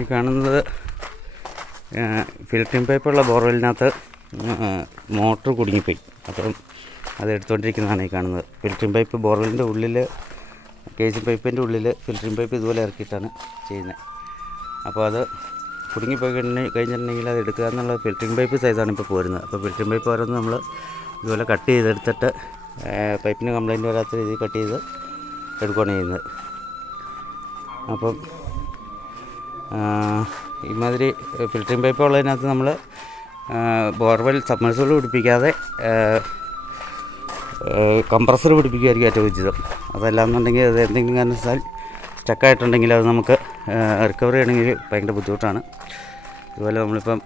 ഈ കാണുന്നത് filtering പൈപ്പുള്ള ബോർവെലിനകത്ത് motor കുടുങ്ങിപ്പോയി. അപ്പം അത് എടുത്തുകൊണ്ടിരിക്കുന്നതാണ് ഈ കാണുന്നത്. ഫിൽറ്ററിംഗ് പൈപ്പ് ബോർവെലിൻ്റെ ഉള്ളിൽ, കേജിംഗ് പൈപ്പിൻ്റെ ഉള്ളിൽ ഫിൽറ്ററിംഗ് പൈപ്പ് ഇതുപോലെ ഇറക്കിയിട്ടാണ് ചെയ്യുന്നത്. അപ്പോൾ അത് കുടുങ്ങിപ്പോയി കഴിഞ്ഞിട്ടുണ്ടെങ്കിൽ അത് എടുക്കുക എന്നുള്ള ഫിൽറ്ററിംഗ് പൈപ്പ് സൈസാണ് ഇപ്പോൾ പോരുന്നത്. അപ്പോൾ ഫിൽറ്ററിംഗ് പൈപ്പ് ഓരോന്ന് നമ്മൾ ഇതുപോലെ കട്ട് ചെയ്തെടുത്തിട്ട് പൈപ്പിന് കംപ്ലൈൻറ്റ് വരാത്ത രീതിയിൽ കട്ട് ചെയ്ത് എടുക്കുകയാണ് ചെയ്യുന്നത്. അപ്പം ഇമാതിരി ഫിൽറ്ററിംഗ് പൈപ്പ് ഉള്ളതിനകത്ത് നമ്മൾ ബോർവെൽ സബ്മർസിബിൾ പിടിപ്പിക്കാതെ കംപ്രസർ പിടിപ്പിക്കുകയായിരിക്കും ഏറ്റവും ഉചിതം. അതല്ലാന്നുണ്ടെങ്കിൽ അത് എന്തെങ്കിലും കാരണവശാൽ സ്റ്റക്കായിട്ടുണ്ടെങ്കിൽ അത് നമുക്ക് റിക്കവർ ചെയ്യണമെങ്കിൽ ഭയങ്കര ബുദ്ധിമുട്ടാണ്. അതുപോലെ നമ്മളിപ്പം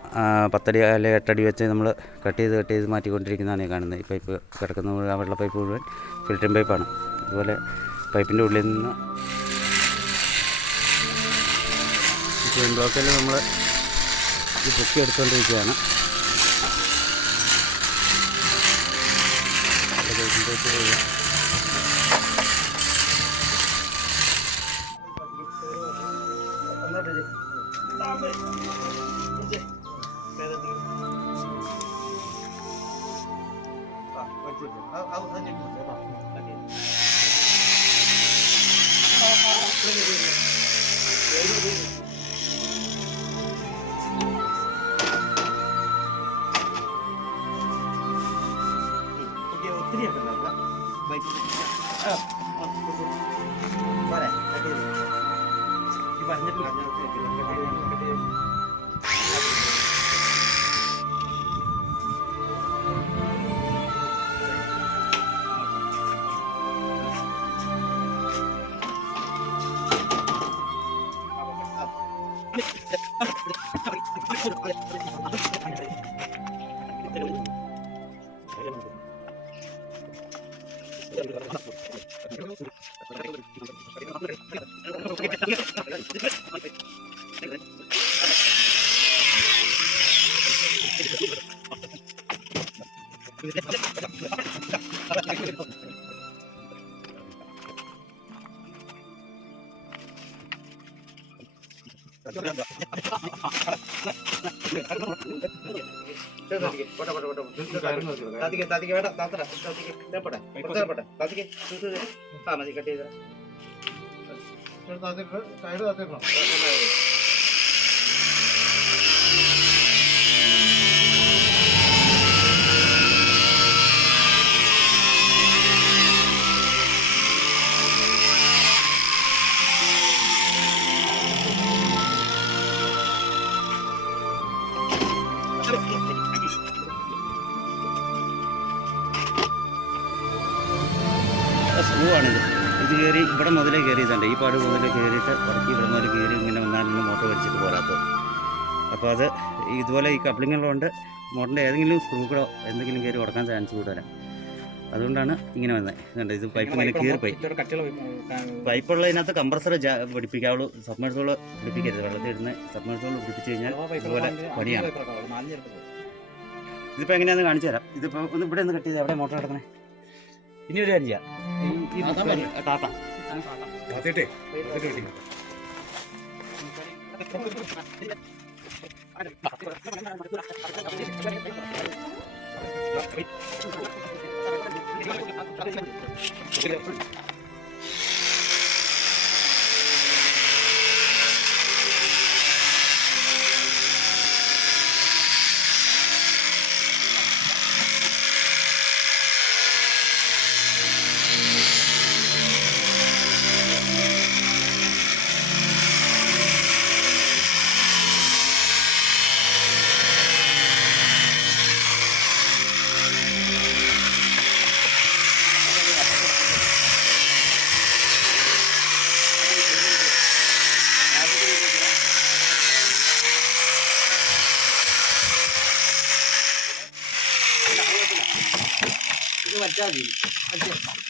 10 അടി അല്ലെങ്കിൽ 8 അടി വെച്ച് നമ്മൾ കട്ട് ചെയ്ത് മാറ്റിക്കൊണ്ടിരിക്കുന്നതാണ് ഈ കാണുന്നത്. ഈ പൈപ്പ് കിടക്കുന്ന വെള്ള പൈപ്പ് മുഴുവൻ ഫിൽറ്ററിംഗ് പൈപ്പാണ്. അതുപോലെ പൈപ്പിൻ്റെ ഉള്ളിൽ നിന്ന് ചെയിൻ ബ്ലോക്കിൽ നമ്മൾ ഇത് പൊക്കി എടുത്തുകൊണ്ടിരിക്കുകയാണ്. സ്ക്രൂവാണിത്. ഇത് കയറി ഇവിടെ മുതലേ കയറിയതുണ്ട്. ഈ പാട് മുതലേ കയറിയിട്ട് പുറത്ത് ഇവിടെ മുതൽ കയറി ഇങ്ങനെ വന്നാലും മോട്ടർ വലിച്ചിട്ട് പോരാത്തത്. അപ്പോൾ അത് ഇതുപോലെ ഈ കപ്ലിങ്ങുള്ളതുകൊണ്ട് മോട്ടറിൻ്റെ ഏതെങ്കിലും സ്ക്രൂകളോ എന്തെങ്കിലും കയറി ഉടക്കാൻ ചാൻസ് കൂടുതലാണ്. അതുകൊണ്ടാണ് ഇങ്ങനെ വന്നത്. ഇതുണ്ട്, ഇത് പൈപ്പ് ഇങ്ങനെ കീറിപ്പോയി. പൈപ്പുള്ളതിനകത്ത് കംപ്രസർ പിടിപ്പിക്കാവുള്ളൂ, സബ്മർസിബിൾ പിടിപ്പിക്കരുത്. വെള്ളത്തിൽ ഇടുന്ന സബ്മർസിബിൾ പിടിപ്പിച്ച് കഴിഞ്ഞാൽ ഇതുപോലെ പണിയാണ്. ഇതിപ്പോൾ എങ്ങനെയാണെന്ന് കാണിച്ചു തരാം. ഇതിപ്പോൾ ഒന്ന് ഇവിടെ ഒന്ന് കട്ട് ചെയ്ത് എവിടെ മോട്ടർ കിടക്കണേ. ഇനി ഒരു കാര്യം ചെയ്യാം. ടാറ്റ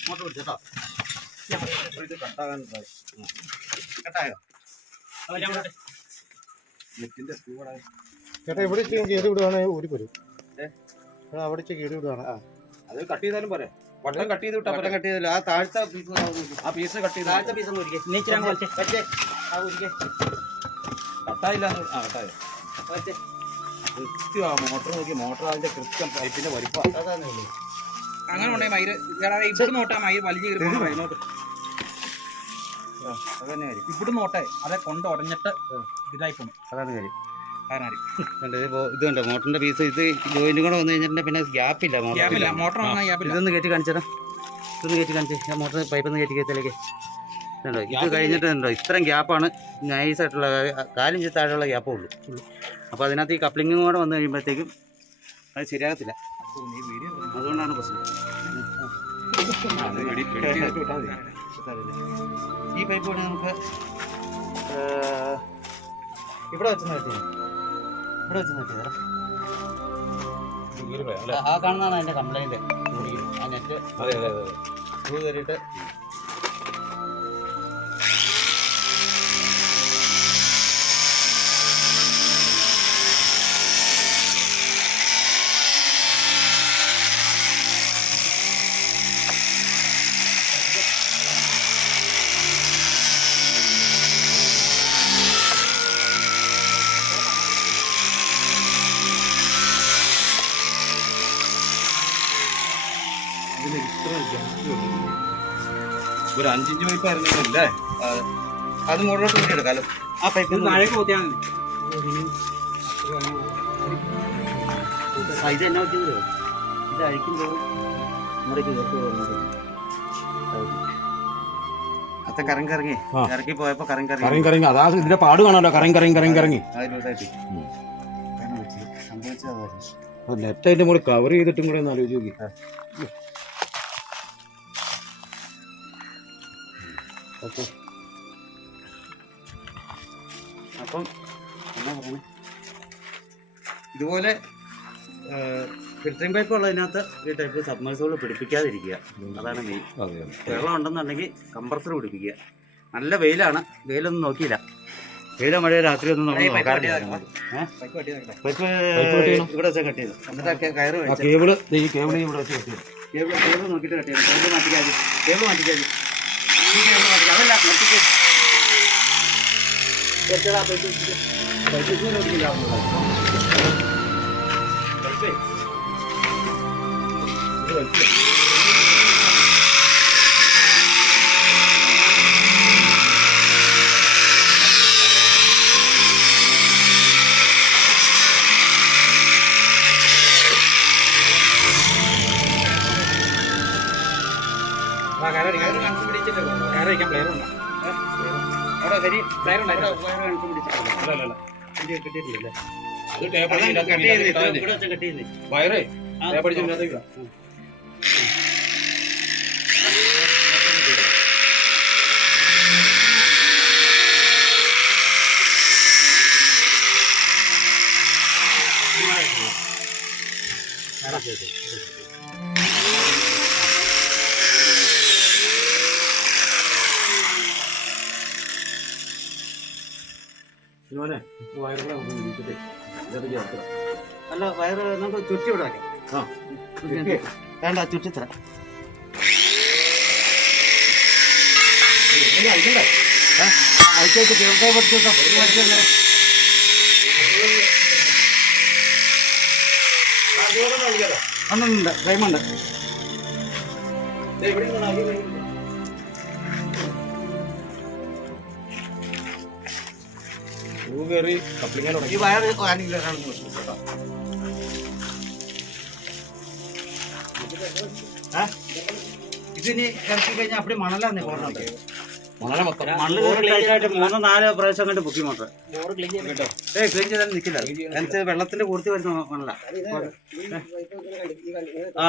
മോട്ടർ പിടിച്ചോ. ചേട്ടാ ഇവിടെ കയറി വിടുവാണെങ്കിൽ ഊരിപ്പോരും. അവിടെ കയറി വിടുവാണ്. അത് കട്ട് ചെയ്താലും പോരെ. വട്ടം കട്ട് ചെയ്ത് വിട്ടാൽ കട്ട് ചെയ്തില്ല. ആ താഴത്തെ പീസ്, ആ പീസ് കട്ട് ചെയ്ത് താഴത്തെ പീസ് ഒന്ന് ഒരിക്കൽ കട്ടായില്ല. ആ കട്ടായി. കൃത്യം ആ മോട്ടർ നോക്കി, മോട്ടർ അതിന്റെ കൃത്യം പൈപ്പിന്റെ വലിപ്പം അതാണ്. അങ്ങനെ ഉണ്ടേ മയില് ഇവിടെ നോട്ടാ മയില് വലിയ അതന്നെ കാര്യം. ഇവിടെ നോട്ടെ അതെ കൊണ്ട് ഉടഞ്ഞിട്ട് ഇതായി പോണു. അതാണ് കാര്യം. ഇത് കണ്ടോ മോട്ടറിന്റെ പീസ്. ഇത് ജോയിന്റ് കൂടെ വന്നു കഴിഞ്ഞിട്ടുണ്ടെങ്കിൽ പിന്നെ ഗ്യാപ്പില്ല. മോട്ടർ ഇതൊന്ന് കയറ്റി കാണിച്ചതാ. ഇതൊന്ന് കയറ്റി കാണിച്ചു. ആ മോട്ടർ പൈപ്പ് ഒന്ന് കയറ്റി കയറ്റിലേക്ക് ഇതുണ്ടോ. ഇത് കഴിഞ്ഞിട്ടുണ്ടോ ഇത്രയും ഗ്യാപ്പാണ് നൈസായിട്ടുള്ള 4 ഇഞ്ച് താഴെയുള്ള ഗ്യാപ്പേ ഉള്ളൂ. അപ്പോൾ അതിനകത്ത് ഈ കപ്ലിങ്ങും കൂടെ വന്നു കഴിയുമ്പോഴത്തേക്കും അത് ശരിയാകത്തില്ല. അതുകൊണ്ടാണ് പ്രശ്നം. ഈ പൈപ്പ് കൂടെ നമുക്ക് ഇവിടെ വെച്ച് നിർത്തിയത്. ഇവിടെ വെച്ച് നിർത്തിയതാ. ആ കാണുന്നതാണ് അതിൻ്റെ കംപ്ലൈൻറ്റ്. ആ നെറ്റ് ത്രൂ കയറിയിട്ട് ഒരു 5 ഇഞ്ച് പൈപ്പ് ആയിരുന്നില്ലേ? അത് മുകളിലോട്ട് കൂടി എടുക്കാമല്ലോ. ആ പൈപ്പ് താഴേക്ക് പോത്തിയാൽ ഇത് എന്നാ പറ്റിയത്? ഇത് അഴിക്കുമ്പോൾ നമ്മുടെ ചേർത്ത് പോകുന്നത് അത്ത കറങ്ങി ഇറക്കി പോയപ്പോ കറങ്ങി അതാ ഇതിന്റെ പാട് കാണാമല്ലോ. കറങ്ങി സംഭവിച്ചത് നെറ്റ് അതിന്റെ മുകളിൽ കവർ ചെയ്തിട്ടും കൂടെ ഒന്ന് ആലോചിച്ച് നോക്കി. ഓക്കെ. അപ്പം എന്നാ പറയുന്നത്, ഇതുപോലെ ഫിൽറ്ററിംഗ് പൈപ്പ് ഉള്ളതിനകത്ത് ഈ ടൈപ്പ് സബ്മേഴ്സിബിൾ പിടിപ്പിക്കാതിരിക്കുക. അതാണ് മെയിൻ. വെള്ളം ഉണ്ടെന്നുണ്ടെങ്കിൽ കംപ്രസർ പിടിപ്പിക്കുക. നല്ല വെയിലാണ്. വെയിലൊന്നും നോക്കിയില്ല. വെയില മഴ രാത്രി ഒന്നും നമ്മൾ നോക്കാറില്ല. പൈപ്പ് ഇവിടെ വെച്ചാൽ കട്ട് ചെയ്തു. എന്നിട്ട് കയറ് കേബിള് ഈ കേബിൾ ഇവിടെ വെച്ച് കട്ട് ചെയ്തു. കേബിൾ നോക്കിയിട്ട് കട്ട് ചെയ്തു. കേബിൾ മാറ്റിക്കാതി. അതല്ല നിർത്തിക്ക്. വയറേ പഠിച്ചില്ല. അല്ല വയറ് നമുക്ക് ചുറ്റി ഇവിടെ വയ്ക്കാം. വേണ്ട ചുറ്റിത്തരാം. അയച്ചേക്ക് കേൾക്കാൻ പഠിച്ചോ. ഒന്നുണ്ട് ടൈമുണ്ട്. ഈ വയറ് ഇതിനി ഇറക്കി കഴിഞ്ഞാൽ അപ്പടി മണലാന്നേ പോകുന്നുണ്ട്. മണ്ണ് കയറിയിട്ട് 3-4 പ്രാവശ്യം കണ്ട് ബുക്കി മോട്ടർ ക്ലീൻ ചെയ്താൽ നിൽക്കില്ല. എനിക്ക് വെള്ളത്തിന്റെ പൂർത്തി വരുന്ന മണല.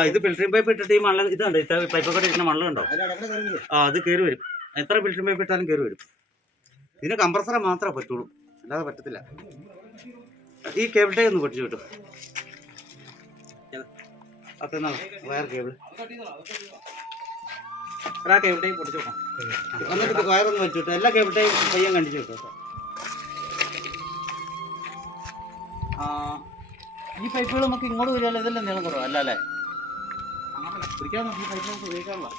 ഇത് ഫിൽറ്ററിംഗ് പൈപ്പ് ഇട്ടിട്ട് ഈ മണൽ ഇതുണ്ട്. പൈപ്പൊക്കെ ഇരിക്കുന്ന മണലുണ്ടോ? അത് കയറി വരും. എത്ര ഫിൽറ്ററിംഗ് പൈപ്പ് ഇട്ടാലും കയറി വരും. ഇതിന് കംപ്രസറെ മാത്രമേ പറ്റുള്ളൂ, അല്ലാതെ പറ്റത്തില്ല. ഈ കേബിൾ ടൈ ഒന്ന് പൊട്ടിച്ചു കിട്ടും. അതെന്നാ വയർ കേബിൾ എന്നിട്ട് വയറൊന്ന് വെച്ചു കിട്ടും. എല്ലാ കേബിൾ ടൈം പയ്യൻ കണ്ടിച്ചു കിട്ടും. ഈ പൈപ്പുകൾ നമുക്ക് ഇങ്ങോട്ട് വരുമല്ലോ. ഇതെല്ലാം നീളം കുറവാ അല്ല അല്ലേ? പിടിക്കാൻ നോക്കി പൈപ്പ് നമുക്ക് ഉപയോഗിക്കാനുള്ള.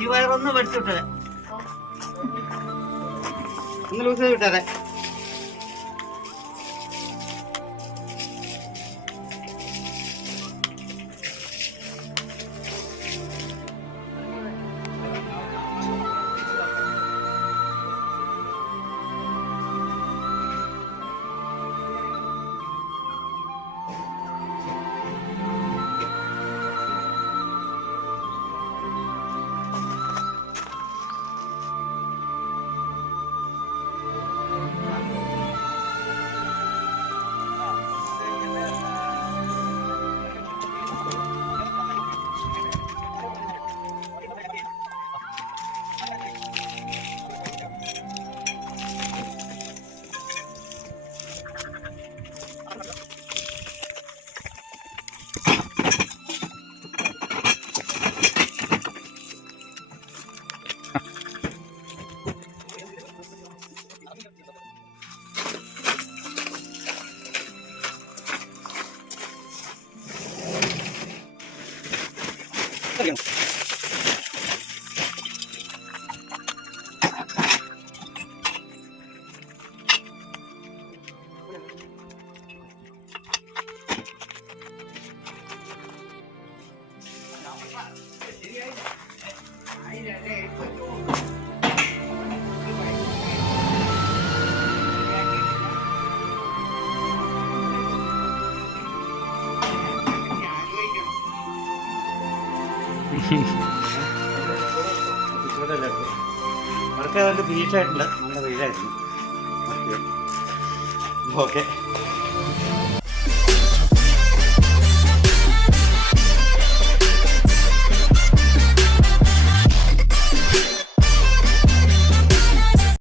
ഈ വയറൊന്ന് പഠിച്ചിട്ടേ ഒന്ന് ലൂസ് ചെയ്ത് വിട്ടാരെ. അവർക്ക് നല്ല ബീച്ചായിട്ടുണ്ട്, നല്ല വെയിലായിരുന്നു. ഓക്കെ.